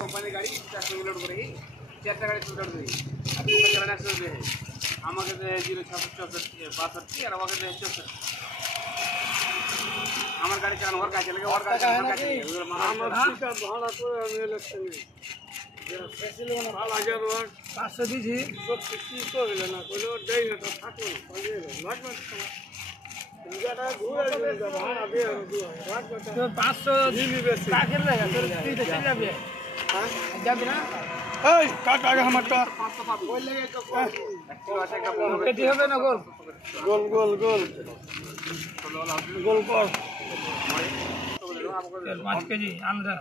কোম্পানির গাড়ি 400 kilo load করে 4টা গাড়ি লোড করে আর চালান 100 রুপিয়া আমাকে 064 আর আমাকে 64 আমার গাড়ি চালানো ওর কাছে লাগে ওর গাড়ি আমার পিকআপ ভাড়া করে আমি ইলেকশন এসেছিল না ভালো আগে 500 দিছি সব কিছু কইল না কইল দেই না তো থাকো পালিয়ে লাগবে গাড়া ঘুরে ভাড়া দে তো 500 দিবি বেশি কাকের লাগা তোর তুই তো চলে যাবে হ্যাঁ যাবি না এই কাট আগে আমারটা 500 পাবি কই লাগে তো কেটে হবে না গোল গোল গোল গোল গোল কর 5 কেজি আমরা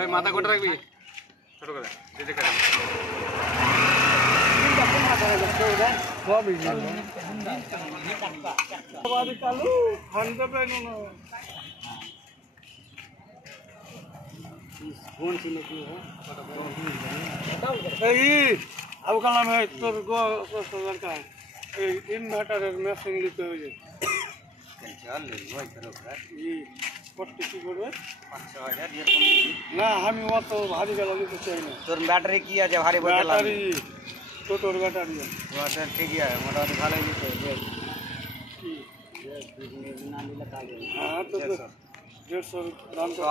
এই মাথা কোটে রাখবি ছোট করে এই যে করে সবই বাড়ি চালু খান্দ পেনো না ফোন ছিল কি এই अब कलम है तो गो का এই ইনভার্টারের মেশিন দিতে হবে চল ওই করো এই কত কি করবে 5-6000 এর কম না আমি অত ভারী গেল নিতে চাই না তোর ব্যাটারি কি আছে ভারী বলতে ব্যাটারি টোটোর ব্যাটারি ওটা ঠিকই আছে মোটামুটি ভালোই দিতে কি না নিলে কাজ হ্যাঁ তো 150 দাম তো